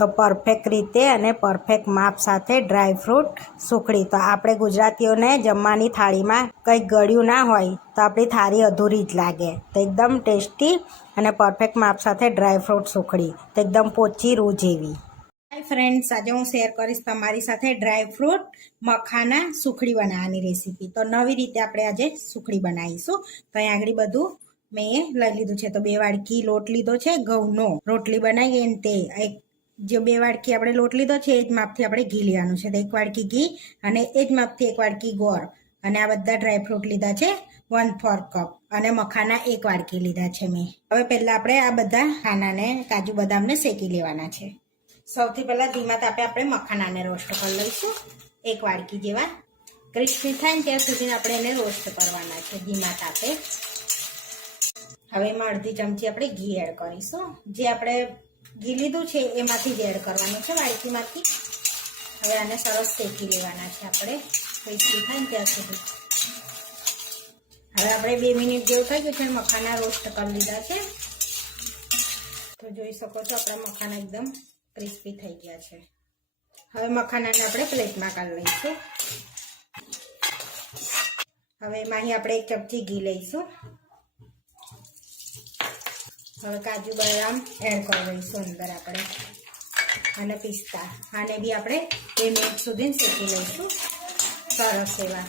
તો પરફેક્ટ રીતે અને પરફેક્ટ માપ સાથે ડ્રાયફ્રૂટ સુખડી. તો આપણે ગુજરાતીઓને જમવાની થાળીમાં કંઈક ગળ્યું ના હોય તો આપણી થાળી અધૂરી જ લાગે. તો એકદમ ટેસ્ટી અને પરફેક્ટ માપ સાથે ડ્રાયફ્રૂટ સુખડી, તો એકદમ પોચી રૂ જેવી. હાય ફ્રેન્ડ્સ, આજે હું શેર કરીશ તમારી સાથે ડ્રાયફ્રૂટ મખાના સુખડી બનાવવાની રેસીપી. તો નવી રીતે આપણે આજે સુખડી બનાવીશું. તો અહીં આગળ બધું મેં લઈ લીધું છે. તો 2 વાડકી લોટ લીધો છે ઘઉંનો. રોટલી બનાવીએ ને તે જે 2 વાડકી આપણે લોટ લીધો છે એ જ માપથી આપણે ઘી લેવાનું છે. તો 1 વાડકી ઘી અને એ જ માપથી 1 વાડકી ગોળ. અને આ બધા ડ્રાયફ્રૂટ લીધા છે 1/4 કપ. અને મખાના 1 વાડકી લીધા છે મેં. હવે પહેલા આપણે આ બધા ખાનાને કાજુ બદામને શેકી લેવાના છે. સૌથી પહેલા ધીમા તાપે આપણે મખાનાને રોસ્ટ કરી લઈશું. 1 વાડકી જેવા ક્રિસ્પી થાય ને ત્યાં સુધી આપણે એને રોસ્ટ કરવાના છે ધીમા તાપે. હવે એમાં અડધી ચમચી આપણે ઘી એડ કરીશું. જે આપણે ઘી લીધું છે એમાંથી જ એડ કરવાનું છે વાડકીમાંથી. હવે આને સરસ શેકી લેવાના છે આપણે ક્રિસ્પી થાય ને ત્યાં સુધી. હવે આપણે 2 મિનિટ જેવું થઈ ગયું છે. મખાના રોસ્ટ કરી લીધા છે. તો જોઈ શકો છો આપણા મખાના એકદમ ક્રિસ્પી થઈ ગયા છે. હવે મખાનાને આપણે પ્લેટમાં કાઢી લઈશું. હવે એમાં અહીં આપણે 1 ચમચી ઘી લઈશું. હવે કાજુ બદામ એડ કરી દઈશું અંદર આપણે, અને પિસ્તા. આને બી આપણે 2 મિનિટ સુધી શેકી લઈશું સરસ એવા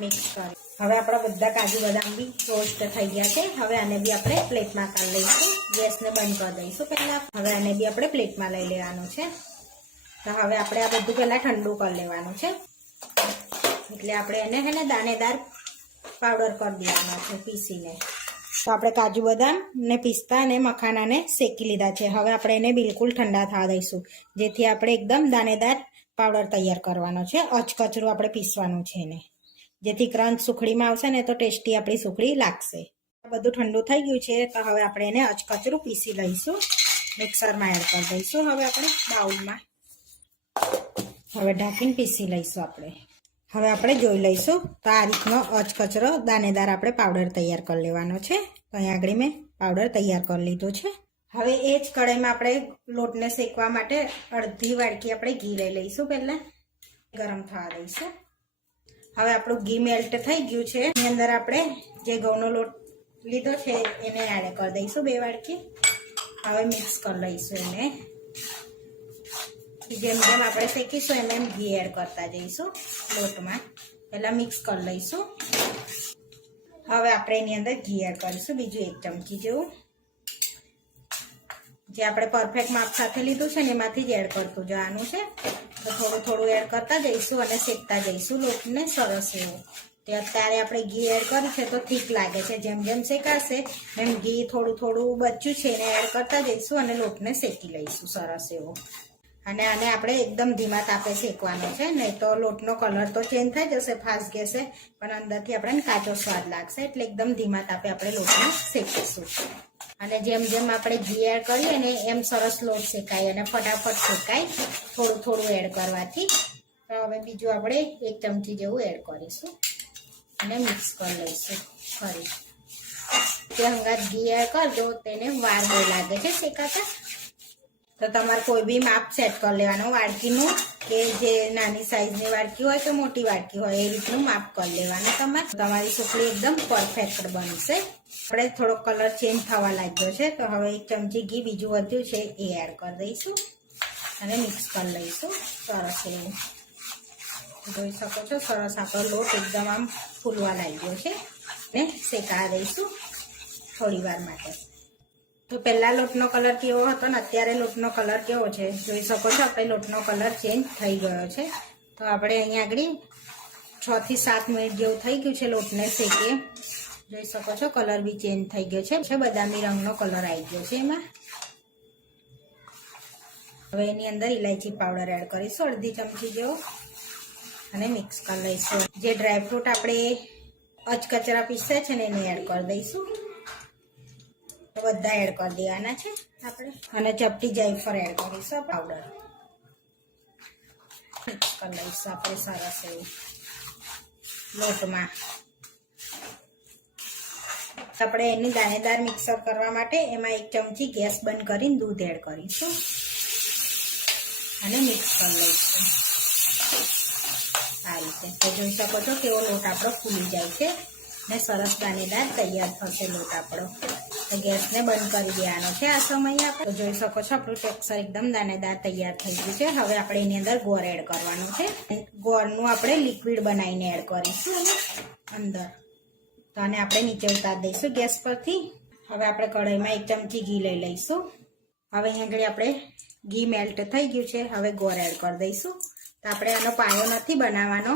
મિક્સ કરી. હવે આપણા બધા કાજુ બદામ બી રોસ્ટ થઈ ગયા છે. હવે આને બી આપણે પ્લેટમાં કાઢી લઈશું. ગેસને બંધ કરી દઈશું પહેલા. હવે આને બી આપણે પ્લેટમાં લઈ લેવાનું છે. તો હવે આપણે આ બધું પહેલા ઠંડુ કરી લેવાનું છે. એટલે આપણે એને હે ને દાણેદાર પાવડર કરી દેવાનો છે પીસીને. તો આપણે કાજુ બદામ ને પિસ્તા અને મખાનાને શેકી લીધા છે. હવે આપણે એને બિલકુલ ઠંડા થવા દઈશું, જેથી આપણે એકદમ દાણેદાર પાવડર તૈયાર કરવાનો છે. અચકચરું આપણે પીસવાનું છે એને, જેથી ક્રંચ સુખડીમાં આવશે ને તો ટેસ્ટી આપણી સુખડી લાગશે. બધું ઠંડુ થઈ ગયું છે. તો હવે આપણે એને અચકચરું પીસી લઈશું. મિક્સરમાં એડ કરી દઈશું. હવે આપણે બાઉલમાં હવે ઢાંકીને પીસી લઈશું આપણે. હવે આપણે જોઈ લઈશું. તો આ રીતનો અચકચરો દાણેદાર આપણે પાવડર તૈયાર કરી લેવાનો છે. તો અહીં આગળ મેં પાવડર તૈયાર કરી લીધો છે. હવે એ જ કઢાઈમાં આપણે લોટને શેકવા માટે અડધી વાડકી આપણે ઘી લઈ લઈશું. પહેલાં ગરમ થવા દઈશું. હવે આપણું ઘી મેલ્ટ થઈ ગયું છે. એની અંદર આપણે જે ઘઉંનો લોટ લીધો છે એને એડ કરી દઈશું 2 વાડકી. હવે મિક્સ કરી લઈશું એને. જેમ જેમ આપણે શેકીશું એમ ઘી એડ કરતા જઈશું લોટમાં. પહેલાં મિક્સ કરી લઈશું. હવે આપણે એની અંદર ઘી એડ કરીશું બીજું 1 ચમચી જેવું. જે આપણે પરફેક્ટ માપ સાથે લીધું છે ને એમાંથી જ એડ કરતું જવાનું છે. તો થોડું થોડું એડ કરતા જઈશું અને શેકતા જઈશું લોટને સરસ એવું. તે અત્યારે આપણે ઘી એડ કર્યું છે તો ઠીક લાગે છે. જેમ જેમ શેકાશે એમ ઘી થોડું થોડું બચ્યું છે એને એડ કરતા જઈશું અને લોટને શેકી લઈશું સરસ એવો. અને આને આપણે એકદમ ધીમા તાપે શેકવાનો છે, નહીં તો લોટનો કલર તો ચેન્જ થઈ જશે ફાસ્ટ ગેસે, પણ અંદરથી આપણને કાચો સ્વાદ લાગશે. એટલે એકદમ ધીમા તાપે આપણે લોટને શેકીશું. અને જેમ જેમ આપણે ઘી એડ કરીએ ને એમ સરસ લોટ શેકાય અને ફટાફટ શેકાય થોડું થોડું એડ કરવાથી. તો હવે બીજું આપણે 1 ચમચી જેવું એડ કરીશું અને મિક્સ કરી લઈશું ફરી. તે હંગાત ઘી એડ કરજો, તેને વાર બહુ લાગે છે શેકાતા. તો તમારે કોઈ બી માપ સેટ કરી લેવાનું વાડકીનું, કે જે નાની સાઈઝની વાડકી હોય કે મોટી વાડકી હોય એ રીતનું માપ કરી લેવાનું તમારે. તમારી સુખડી એકદમ પરફેક્ટ બનશે. આપણે થોડો કલર ચેન્જ થવા લાગ્યો છે. તો હવે 1 ચમચી ઘી બીજું વધ્યું છે એ એડ કરી દઈશું અને મિક્સ કરી લઈશું સરસ એવું. જોઈ શકો છો સરસ આપણો લોટ એકદમ આમ ફૂલવા લાગ્યો છે. ને શેકા દઈશું થોડી વાર માટે. તો પહેલા લોટનો કલર કેવો હતો ને અત્યારે લોટનો કલર કેવો છે જોઈ શકો છો. આપણે લોટનો કલર ચેન્જ થઈ ગયો છે. તો આપણે અહીંયા આગળ 6 થી 7 મિનિટ જેવું થઈ ગયું છે લોટને શેકીએ. જોઈ શકો છો કલર બી ચેન્જ થઈ ગયો છે. બદામી રંગનો કલર આવી ગયો છે એમાં. હવે એની અંદર ઇલાયચી પાવડર એડ કરીશું અડધી ચમચી જેવો અને મિક્સ કરી લઈશું. જે ડ્રાયફ્રૂટ આપણે અચકચરા પીસ્યા છે ને એને એડ કરી દઈશું. બધા એડ કરી દેવાના છે આપણે. અને ચપટી જાયફળ એડ કરીશું પાવડર. મિક્સ કરી લઈશું આપણે સરસ એવું લોટમાં. આપણે એની દાણેદાર મિક્સર કરવા માટે એમાં 1 ચમચી ગેસ બંધ કરીને દૂધ એડ કરીશું અને મિક્સ કરી લઈશું આ રીતે. તો જોઈ શકો છો કેવો લોટ આપણો ફૂલી જાય છે ને સરસ દાણેદાર તૈયાર થશે લોટ આપણો. તો ગેસને બંધ કરી દેવાનો છે આ સમયે. આપણે જોઈ શકો છો આપણું ટેક્સચર એકદમ દાણેદાર તૈયાર થઈ ગયું છે. હવે આપણે એની અંદર ગોળ એડ કરવાનું છે. ગોળનું આપણે લિક્વિડ બનાવીને એડ કરીશું અંદર. તો આને આપણે નીચે ઉતારી દઈશું ગેસ પરથી. હવે આપણે કઢાઈમાં 1 ચમચી ઘી લઈ લઈશું. હવે અહીંયા આગળ આપણે ઘી મેલ્ટ થઈ ગયું છે. હવે ગોળ એડ કરી દઈશું. તો આપણે આનો પાયો નથી બનાવવાનો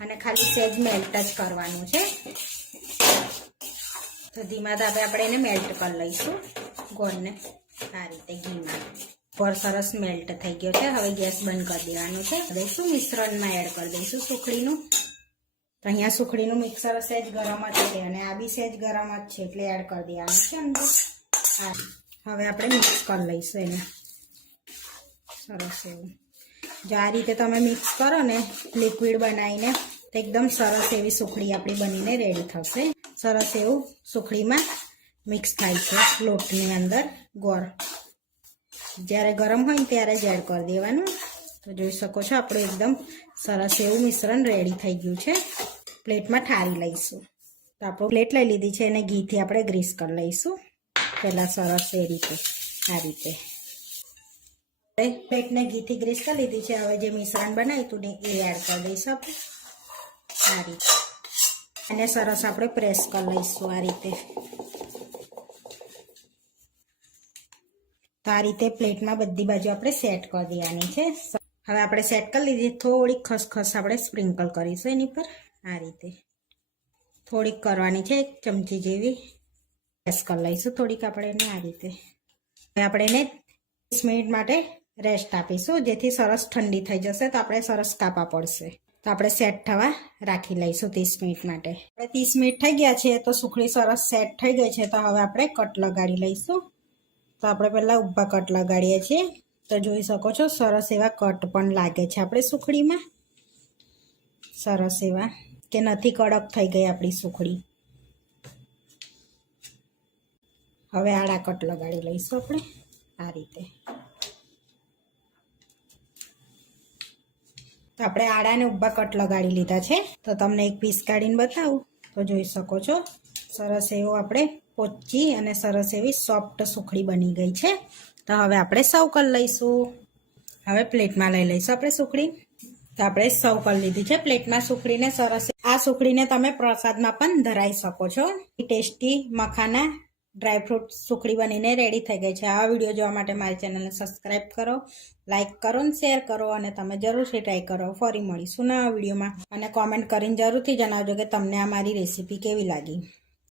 અને ખાલી સહેજ મેલ્ટ જ કરવાનું છે. તો ધીમા તાપે આપણે એને મેલ્ટ કરી લઈશું ગોળને આ રીતે ઘીમાં. ગોળ સરસ મેલ્ટ થઈ ગયો છે. હવે ગેસ બંધ કરી દેવાનું છે. દઈશું મિશ્રણમાં એડ કરી દઈશું સુખડીનું. તો અહીંયા સુખડીનું મિક્સર સહેજ ગરમ જ છે અને આ બી સહેજ ગરમ જ છે એટલે એડ કરી દેવાનું છે અંદર. હવે આપણે મિક્સ કરી લઈશું એને સરસ એવું. જો આ રીતે તમે મિક્સ કરો ને લિક્વિડ બનાવીને તો એકદમ સરસ એવી સુખડી આપણી બનીને રેડી થશે. સરસ એવું સુખડીમાં મિક્સ થાય છે લોટની અંદર ગોળ. જ્યારે ગરમ હોય ને ત્યારે જ એડ કરી દેવાનું. તો જોઈ શકો છો આપણું એકદમ સરસ એવું મિશ્રણ રેડી થઈ ગયું છે. પ્લેટમાં ઠારી લઈશું. તો આપણું પ્લેટ લઈ લીધી છે અને ઘીથી આપણે ગ્રીસ કરી લઈશું પહેલાં સરસ એ રીતે આ રીતે. પ્લેટને ઘીથી ગ્રીસ કરી લીધી છે. હવે જે મિશ્રણ બનાવ્યું હતું ને એ એડ કરી દઈશું આપણે આ રીતે અને સરસ આપણે પ્રેસ કરી લઈશું આ રીતે. તો આ રીતે પ્લેટમાં બધી બાજુ આપણે સેટ કરી દેવાની છે. હવે આપણે સેટ કરી લીધી. થોડીક ખસખસ આપણે સ્પ્રિંકલ કરીશું એની પર આ રીતે. થોડીક કરવાની છે 1 ચમચી જેવી પ્રેસ કરી લઈશું થોડીક આપણે એને આ રીતે. હવે આપણે એને 30 મિનિટ માટે રેસ્ટ આપીશું જેથી સરસ ઠંડી થઈ જશે તો આપણે સરસ કાપા પડશે. તો આપણે સેટ થવા રાખી લઈશું 30 મિનિટ માટે. આપણે 30 મિનિટ થઈ ગયા છે તો સુખડી સરસ સેટ થઈ ગઈ છે. તો હવે આપણે કટ લગાડી લઈશું. તો આપણે પહેલાં ઊભા કટ લગાડીએ છીએ. તો જોઈ શકો છો સરસ એવા કટ પણ લાગે છે આપણે સુખડીમાં. સરસ એવા કે નથી કડક થઈ ગઈ આપણી સુખડી. હવે આડા કટ લગાડી લઈશું આપણે આ રીતે. તો આપણે આડા ને ઊભા કટ લગાડી લીધા છે. તો તમને એક પીસ કાઢીને બતાવું. તો જોઈ શકો છો સરસ એવો આપણે પોચી અને સરસ એવી સોફ્ટ સુખડી બની ગઈ છે. તો હવે આપણે સર્વ કરી લઈશું. હવે પ્લેટમાં લઈ લઈશું આપણે સુખડી. તો આપણે સર્વ કરી લીધી છે પ્લેટમાં સુખડીને સરસ. આ સુખડીને તમે પ્રસાદમાં પણ ધરાઈ શકો છો. ટેસ્ટી મખાના ડ્રાયફ્રૂટ સુખડી બનીને રેડી થઈ ગઈ છે. આ વિડીયો જોવા માટે મારી ચેનલને સબસ્ક્રાઈબ કરો, લાઇક કરો અને શેર કરો અને તમે જરૂરથી ટ્રાય કરો. ફરી મળીશું નવા વિડીયોમાં અને કોમેન્ટ કરીને જરૂરથી જણાવજો કે તમને આ મારી રેસીપી કેવી લાગી.